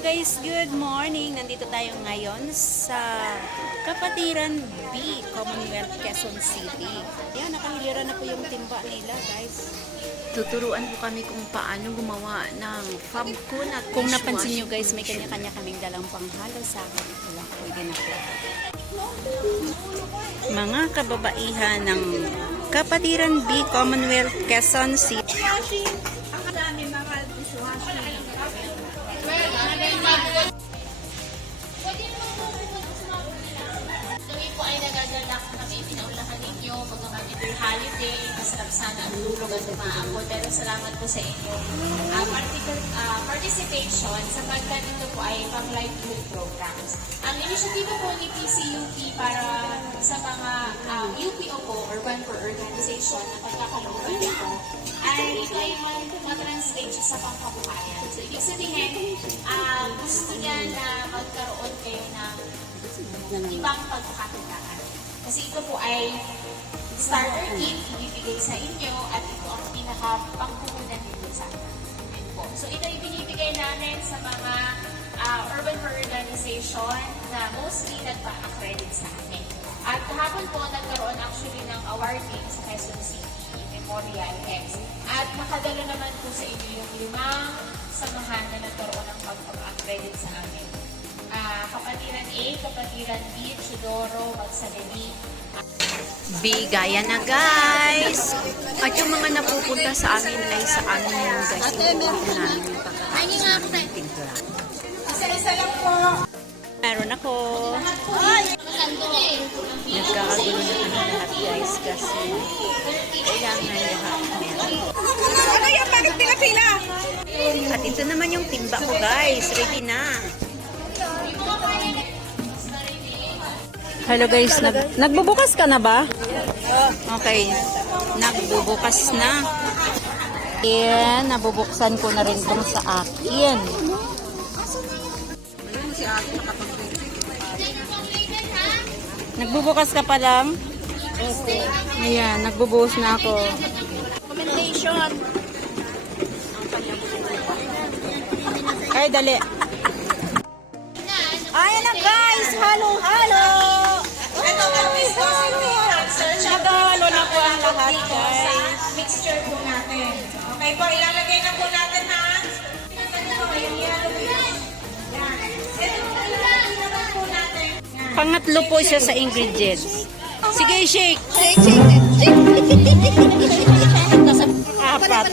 Hello guys, good morning. Nandito tayo ngayon sa Kapatiran B, Commonwealth, Quezon City. Ayan, nakahiliran na po yung timba nila guys. Tuturuan po kami kung paano gumawa ng Fabcon at kung napansin nyo guys, may kanya-kanya kaming dalang panghalo sa akin. Wala, pwede na po. Mga kababaihan ng Kapatiran B, Commonwealth, Quezon City. Kami po ay nagagalak na may pinaulahan ninyo, bagaman ito'y holiday, masarap sana ang tulog at umaako, pero salamat po sa inyo. Participation sapagkat ito po ay pang livelihood programs. Ang inisyatibo po ni PCUP para sa mga UPO po or one for organization na pagkakalooban nito ay ito ay mag-translate siya sa pangkabuhayan. So, ibig sabihin, gusto niya na magkaroon kayo ng ibang pagkakakitaan. Kasi ito po ay starter kit, ibibigay sa inyo at ito ang pinaka-pangkukunan nito sa atin. So, ito ay binibigay namin sa mga urban organization na mostly nagpa-accredit sa amin. At kahapon po, nagkaroon actually ng awarding sa Quezon City Memorial X. At makadala naman po sa inyo yung 5 samahan na nagkaroon ng pag-accredit sa amin. Kapatiran A, Kapatiran B, Chidoro, Magsaleni. Bigaya na guys! At yung mga napupunta sa amin ay sa amin yung guys. Inuulit namin yung pagkakakas namin ng timpla. Isa-isa lang po. Meron ako. Nagkakagulo na kami lahat guys kasi kailangan lahat meron. Ano yan? Bakit pila-pila? At ito naman yung timba ko guys. Ready na. Hello guys, nagbubukas ka na ba? Okay, nagbubukas na. Ayan, nabubuksan ko na rin kung sa akin. Nagbubukas ka pa lang? Ayan, nagbubuhos na ako. Commendation. Ay, dali. Ayan na guys, halo-halo. Nagahalo na po ang lahat guys. Mixture po natin. Okay po, ilalagay na po natin ha. Pangatlo po siya sa ingredients. Sige, shake. Apat.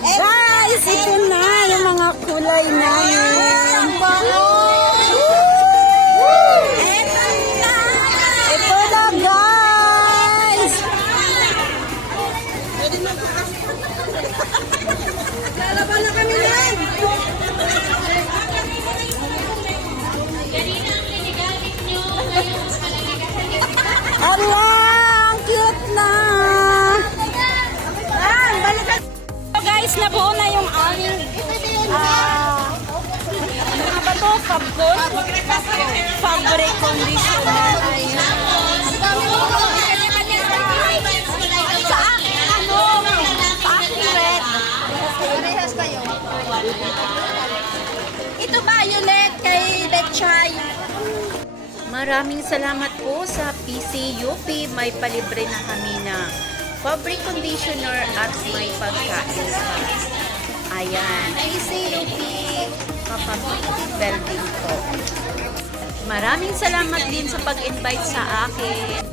Guys, ito na yung mga kulay namin. Ito na guys. Lalaban na kami lang. Allah, ang cute na. So guys, nabuo na yung aming mga bato, Fabcon, fabric conditioner. Ayan. Sa akin, sa akin red. Parehas kayo. Ito violet kay Betchay. Maraming salamat po sa PCUP. May palibre na kami na fabric conditioner at may pagkain pa. Ayan. PCUP Capacity Building po. Maraming salamat din sa pag-invite sa akin.